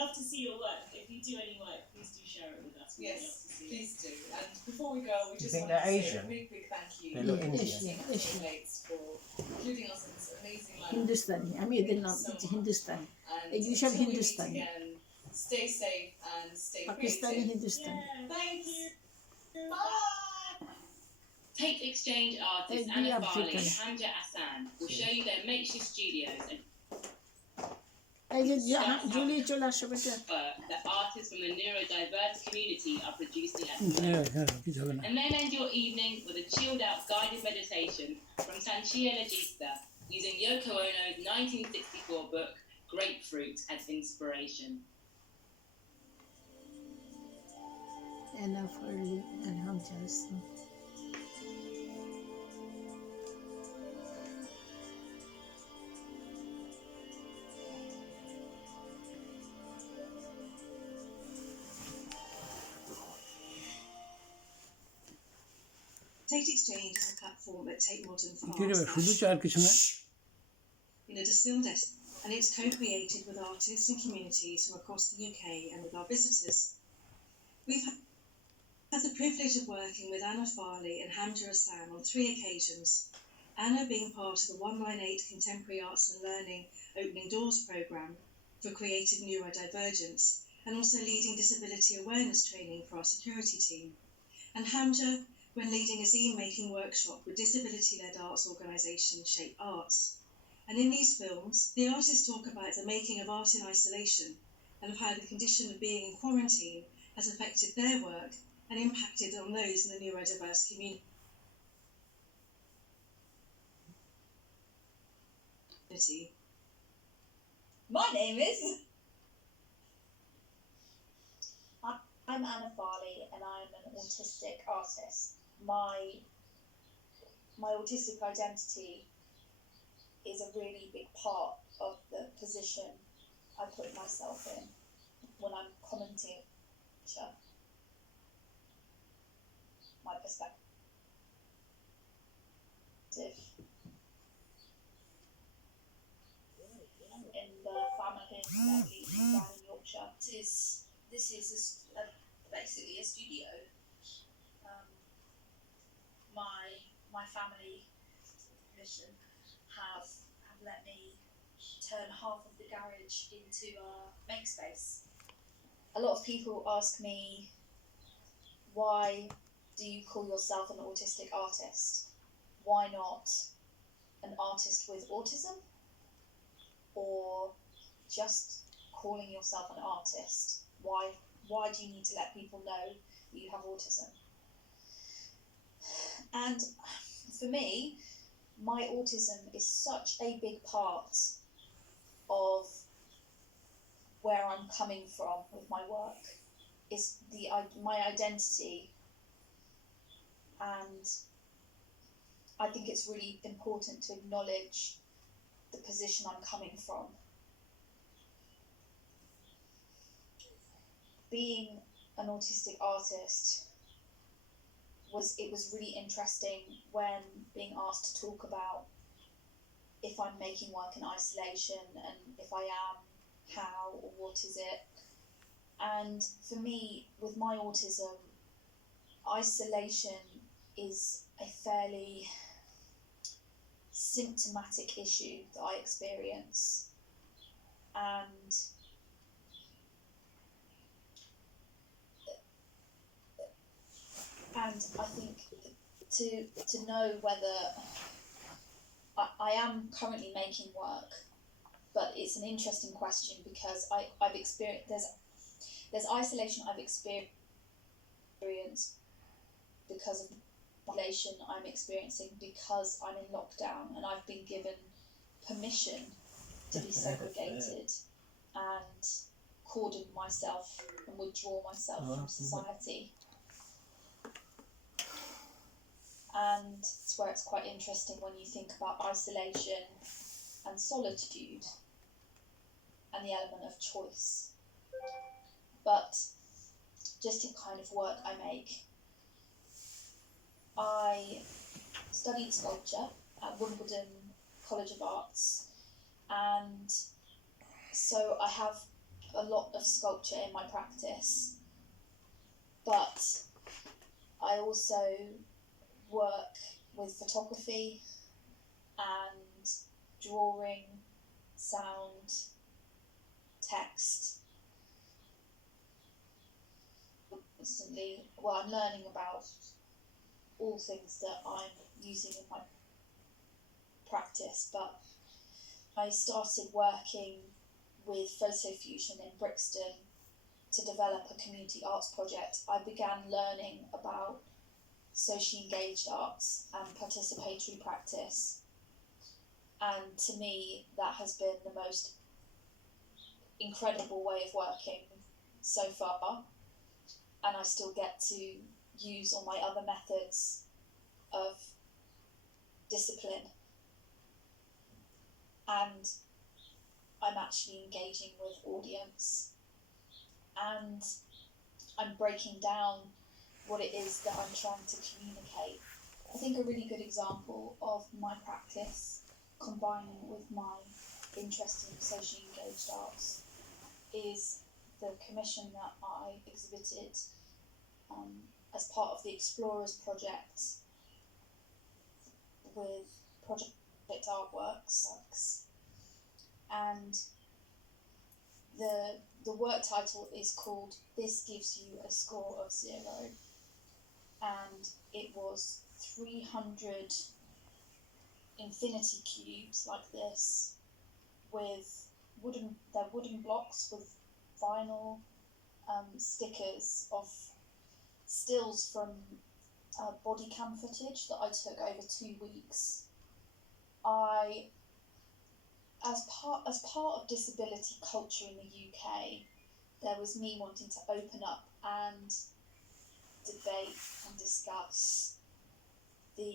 love to see your work. If you do any work, please do share it with us. We'd love to see please do. And before we go, we just think want to they're say Asian? a big thank you They look to Indian. Mates for including us in this amazing lineup. Hindustani. আমি এদের নাম দিচ্ছি হিন্দুস্তানি। এগুলি সব Hindustani. Stay safe and stay Pakistani Hindustani. Thank you. Bye. Tate Exchange artists Anna Farley and Hamja Hassan will show you their makeshift studios and এই যে Julie চলে আসো বেটা। that artists from the neurodiverse community are producing at and then end your evening with a chilled out guided meditation from Sanchia Legista using Yoko Ono's 1964 book Grapefruit as inspiration. Anna Farley and Hamza Hassan. Tate Exchange is a platform at Tate Modern for In a distilled essence, and it's co-created with artists and communities from across the UK and with our visitors. We've had the privilege of working with Anna Farley and Hamja Hassan on 3 occasions. Anna being part of the 198 Contemporary Arts and Learning Opening Doors programme for creative neurodivergence, and also leading disability awareness training for our security team. And Hamja when leading a zine-making workshop with disability-led arts organisation Shape Arts. And in these films, the artists talk about the making of art in isolation and of how the condition of being in quarantine has affected their work and impacted on those in the neurodiverse community. My name is... I'm Anna Farley and I'm an autistic artist. My autistic identity is a really big part of the position I put myself in when I'm commenting my perspective in the family that lives down in Yorkshire. This is basically a studio. My family mission have let me turn half of the garage into a makespace. A lot of people ask me, why do you call yourself an autistic artist? Why not an artist with autism? Or just calling yourself an artist? Why do you need to let people know that you have autism? And for me, my autism is such a big part of where I'm coming from with my work. Is my identity, and I think it's really important to acknowledge the position I'm coming from. Being an autistic artist was really interesting when being asked to talk about if I'm making work in isolation, and if I am, how, or what is it. And for me, with my autism, isolation is a fairly symptomatic issue that I experience. And I think to know whether I am currently making work, but it's an interesting question because I've experienced there's isolation I've experienced because of isolation I'm experiencing because I'm in lockdown and I've been given permission to be segregated and cordon myself and withdraw myself from society. And it's where it's quite interesting when you think about isolation and solitude and the element of choice. But just the kind of work I make. I studied sculpture at Wimbledon College of Arts, and so I have a lot of sculpture in my practice, but I also work with photography and drawing, sound, text. Constantly, well, I'm learning about all things that I'm using in my practice, but I started working with Photo Fusion in Brixton to develop a community arts project. I began learning about socially engaged arts and participatory practice, and to me that has been the most incredible way of working so far, and I still get to use all my other methods of discipline, and I'm actually engaging with audience, and I'm breaking down what it is that I'm trying to communicate. I think a really good example of my practice combining with my interest in socially engaged arts is the commission that I exhibited as part of the Explorers project with Project Artworks, and the work title is called "This Gives You a Score of 0", and it was 300 infinity cubes like this with wooden blocks with vinyl stickers of stills from body cam footage that I took over 2 weeks. As part of disability culture in the UK, there was me wanting to open up and debate and discuss the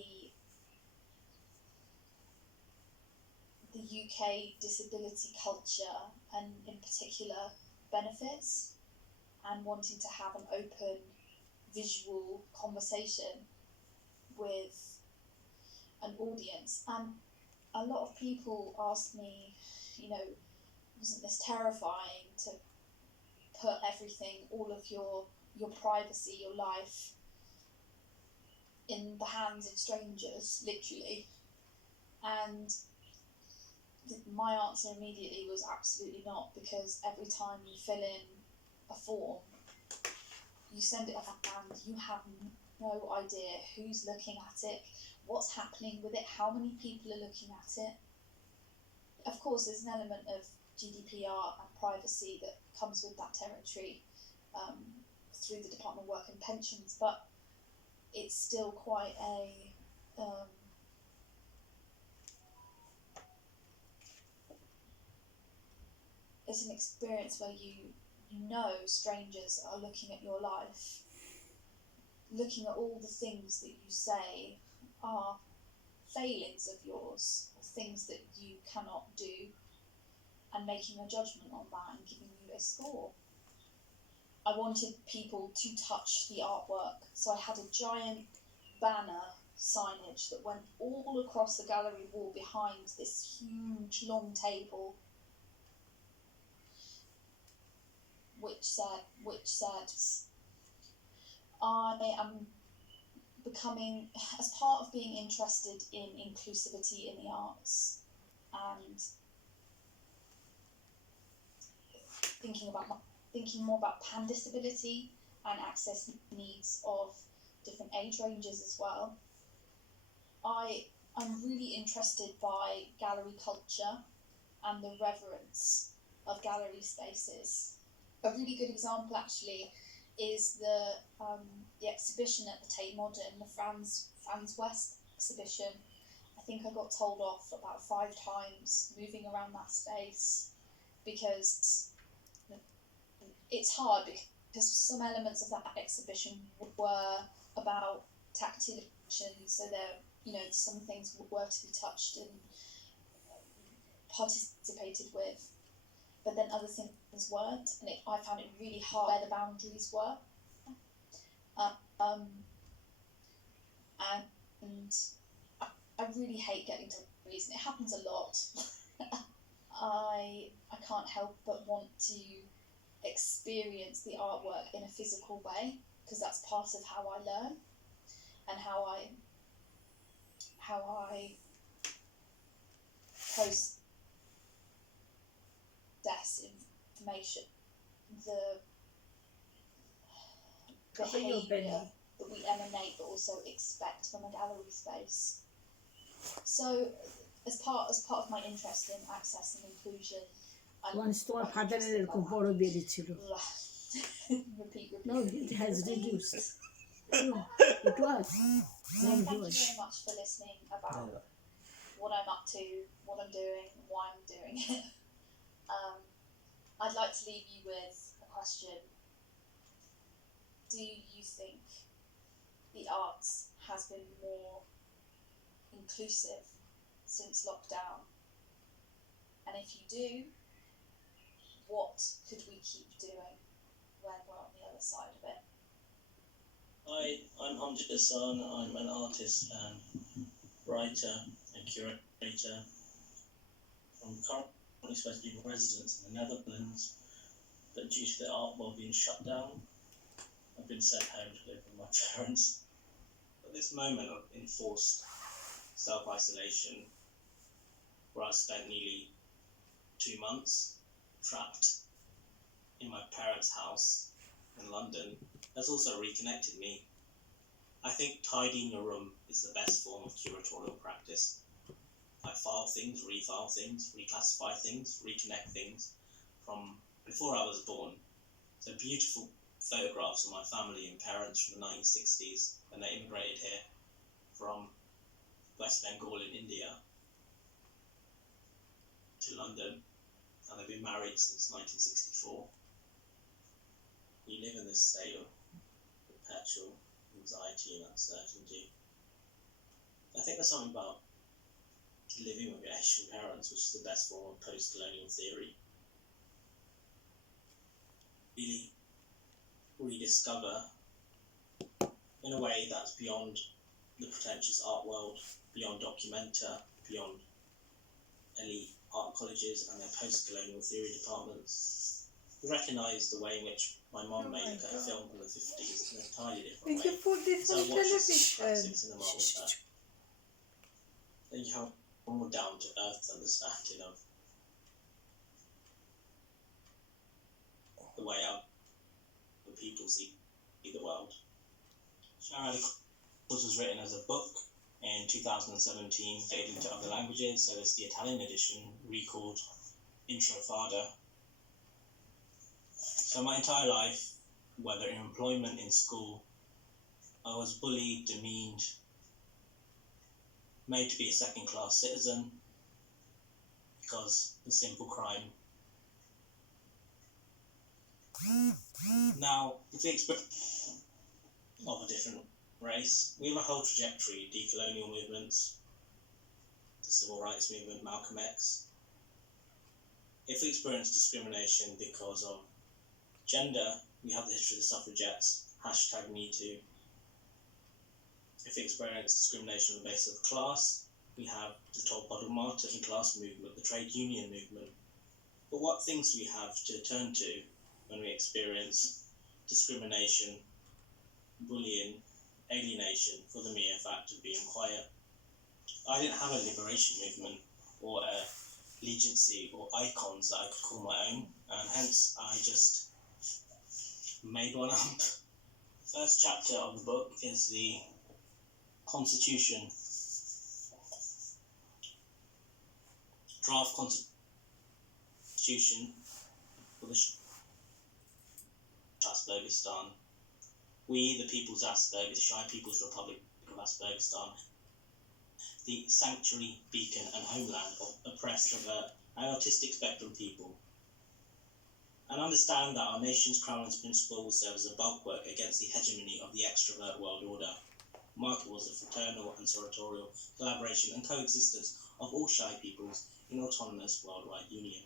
UK disability culture, and in particular benefits, and wanting to have an open visual conversation with an audience. And a lot of people ask me, wasn't this terrifying to put everything, all of your privacy, your life, in the hands of strangers, literally? And my answer immediately was absolutely not, because every time you fill in a form, you send it off and you have no idea who's looking at it, what's happening with it, how many people are looking at it. Of course, there's an element of GDPR and privacy that comes with that territory through the Department of Work and Pensions, but it's still quite it's an experience where you know strangers are looking at your life, looking at all the things that you say are failings of yours, or things that you cannot do, and making a judgment on that and giving you a score. I wanted people to touch the artwork, so I had a giant banner signage that went all across the gallery wall behind this huge long table, which said, I am becoming, as part of being interested in inclusivity in the arts and thinking more about pan disability and access needs of different age ranges as well, I'm really interested by gallery culture and the reverence of gallery spaces. A really good example actually is the exhibition at the Tate Modern, the Franz West exhibition. I think I got told off about 5 times moving around that space, because it's hard, because some elements of that exhibition were about tactilation, so there, some things were to be touched and participated with, but then other things weren't, and I found it really hard where the boundaries were. And I really hate getting to the reason. It happens a lot. I can't help but want to experience the artwork in a physical way, because that's part of how I learn and how I process information, the Cover your behaviour belly. that we emanate but also expect from a gallery space. So as part of my interest in access and inclusion, Once তোমার father এরকম বড় belly ছিল. repeat. No, it has reduced. No, it was. Thank you very much for listening about what I'm up to, what I'm doing, why I'm doing it. I'd like to leave you with a question. Do you think the arts has been more inclusive since lockdown? And if you do, what could we keep doing when we're on the other side of it? Hi, I'm Hamza Hassan. I'm an artist and writer and curator from currently supposed to be in residence in the Netherlands, but due to the art world being shut down, I've been sent home to live with my parents. At this moment of enforced self-isolation, where I spent nearly 2 months trapped in my parents' house in London, has also reconnected me. I think tidying your room is the best form of curatorial practice. I file things, refile things, reclassify things, reconnect things from before I was born. So beautiful photographs of my family and parents from the 1960s when they immigrated here from West Bengal in India to London, and they've been married since 1964. You live in this state of perpetual anxiety and uncertainty. I think there's something about living with your Asian parents, which is the best form of post-colonial theory. Really rediscover in a way that's beyond the pretentious art world, beyond documenta, beyond elite art colleges and their post-colonial theory departments. You recognise the way in which my mum made look at a film from the 50s in an entirely different way. You put this So I on watched this television. classic cinema with her. Then you have a more down-to-earth understanding of the way other people see the world. Shara was written as a book in 2017, faded into other languages, so there's the Italian edition, recalled Intro Fada. So my entire life, whether in employment, in school, I was bullied, demeaned, made to be a second-class citizen because of a simple crime. Now, if the experience of a different race, we have a whole trajectory, decolonial movements, the civil rights movement, Malcolm X. If we experience discrimination because of gender, we have the history of the suffragettes, #MeToo. If we experience discrimination on the basis of class, we have the Tate Modern class movement, the trade union movement. But what things do we have to turn to when we experience discrimination, bullying, alienation for the mere fact of being quiet? I didn't have a liberation movement or a legiancy or icons that I could call my own, and hence I just made one up. First chapter of the book is the Constitution, draft Constitution for the Aspergistan. We, the People's Aspergis, Shy People's Republic of Aspergistan, the sanctuary, beacon and homeland of oppressed, revert and autistic spectrum people. And understand that our nation's crownless principle will serve as a bulwark against the hegemony of the extrovert world order. Market was a fraternal and sororitorial collaboration and coexistence of all shy peoples in autonomous worldwide union.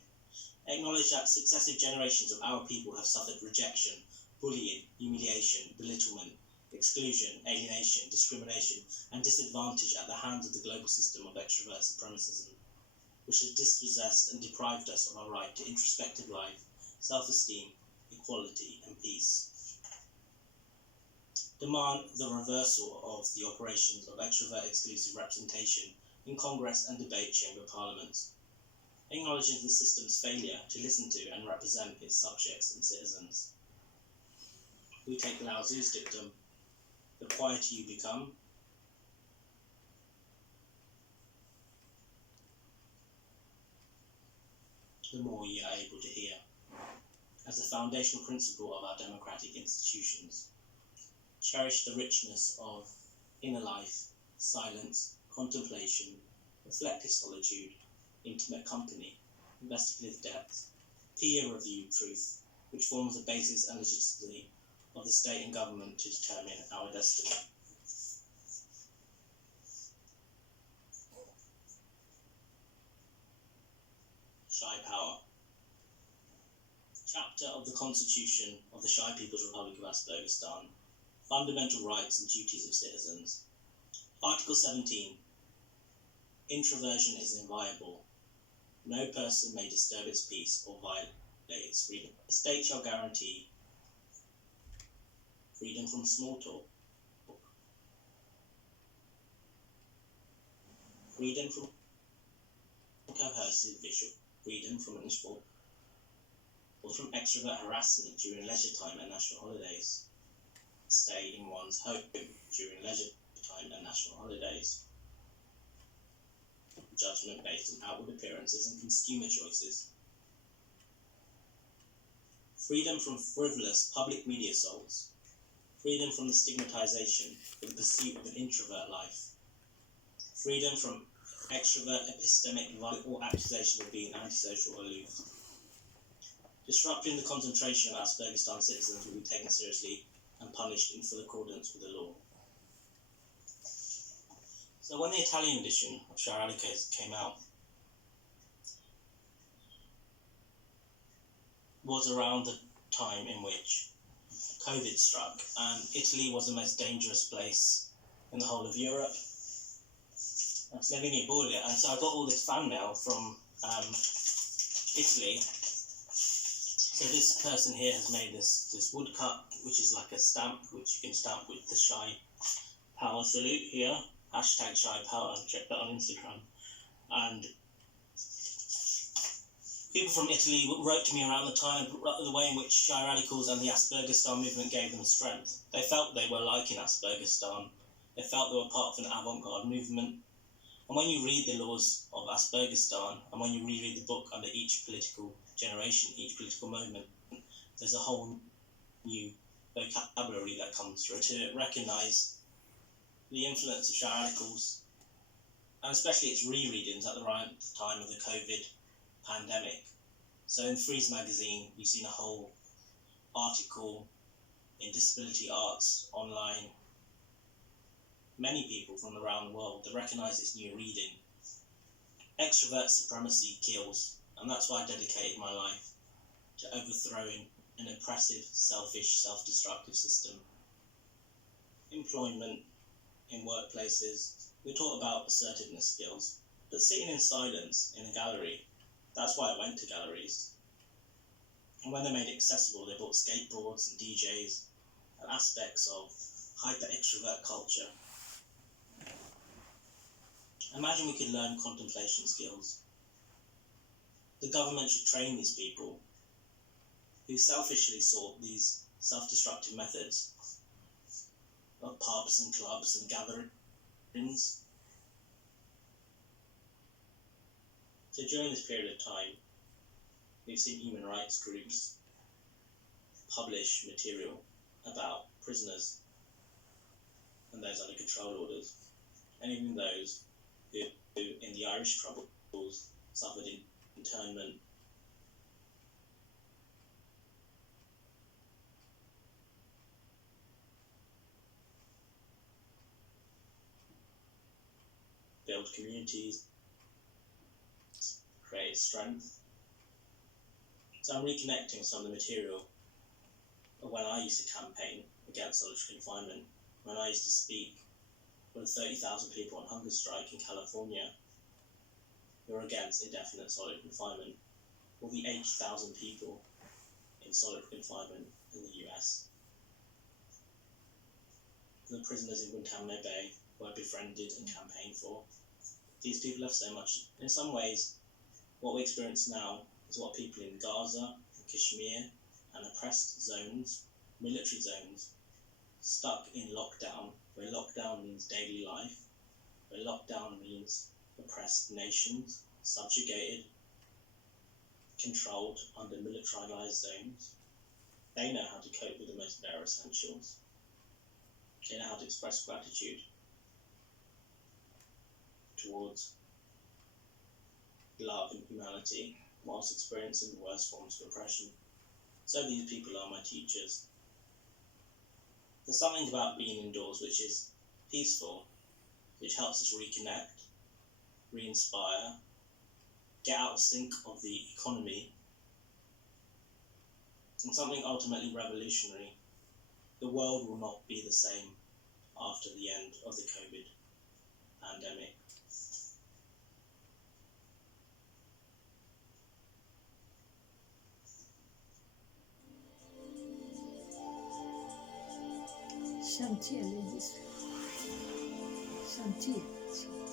Acknowledge that successive generations of our people have suffered rejection, bullying, humiliation, belittlement, exclusion, alienation, discrimination, and disadvantage at the hands of the global system of extrovert supremacism, which has dispossessed and deprived us of our right to introspective life, self-esteem, equality and peace. Demand the reversal of the operations of extrovert exclusive representation in Congress and debate chamber parliaments, acknowledging the system's failure to listen to and represent its subjects and citizens. We take Lao Tzu's dictum, the quieter you become, the more you are able to hear, as the foundational principle of our democratic institutions. Cherish the richness of inner life, silence, contemplation, reflective solitude, intimate company, investigative depth, peer-reviewed truth, which forms the basis and legitimacy of the state and government to determine our destiny. Shai Power. Chapter of the Constitution of the Shai People's Republic of Aspergistan. Fundamental Rights and Duties of Citizens. Article 17. Introversion is inviolable. No person may disturb its peace or violate its freedom. The state shall guarantee freedom from small talk, freedom from coercive visual, freedom from uninformed or from extrovert harassment during leisure time and national holidays, stay in one's home during leisure time and national holidays, judgment based on outward appearances and consumer choices, freedom from frivolous public media assaults, freedom from the stigmatization of the pursuit of an introvert life, freedom from extrovert epistemic violence or accusation of being antisocial or aloof. Disrupting the concentration of Aspergistan citizens will be taken seriously and punished in full accordance with the law. So when the Italian edition of Shah Ali came out, was around the time in which COVID struck, and Italy was the most dangerous place in the whole of Europe. That's living in Bordeaux, and so I got all this fan mail from Italy. So this person here has made this woodcut, which is like a stamp, which you can stamp with the Shai Power salute here, hashtag Shai Power, check that on Instagram. And people from Italy wrote to me around the time the way in which Shai radicals and the Aspergistan movement gave them strength. They felt they were like in Aspergistan. They felt they were part of an avant-garde movement. And when you read the laws of Aspergistan, and when you reread the book under each political generation, each political moment, there's a whole new vocabulary that comes through to recognise the influence of Shah radicals, and especially its rereadings at the right time of the COVID pandemic. So in Freeze magazine, you've seen a whole article in disability arts online. Many people from around the world that recognise this new reading. Extrovert supremacy kills, and that's why I dedicated my life to overthrowing an oppressive, selfish, self-destructive system. Employment in workplaces, we talk about assertiveness skills, but sitting in silence in a gallery, that's why I went to galleries. And when they made it accessible, they brought skateboards and DJs and aspects of hyper-extrovert culture. Imagine we could learn contemplation skills. The government should train these people who selfishly sought these self-destructive methods of pubs and clubs and gatherings. So during this period of time, we've seen human rights groups publish material about prisoners and those under control orders, and even those who in the Irish Troubles suffered internment. Build communities, create strength. So I'm reconnecting some of the material of when I used to campaign against solitary confinement, when I used to speak with 30,000 people on hunger strike in California who are against indefinite solitary confinement, or the 80,000 people in solitary confinement in the US. The prisoners in Guantanamo Bay were befriended and campaigned for. These people have so much. In some ways, what we experience now is what people in Gaza, and Kashmir, and oppressed zones, military zones, stuck in lockdown, where lockdown means daily life, where lockdown means oppressed nations, subjugated, controlled under militarized zones. They know how to cope with the most bare essentials. They know how to express gratitude towards love and humanity whilst experiencing the worst forms of oppression. So these people are my teachers. There's something about being indoors which is peaceful, which helps us reconnect, re-inspire, get out of sync of the economy, and something ultimately revolutionary. The world will not be the same after the end of the COVID pandemic. Shanti, ladies. Shanti.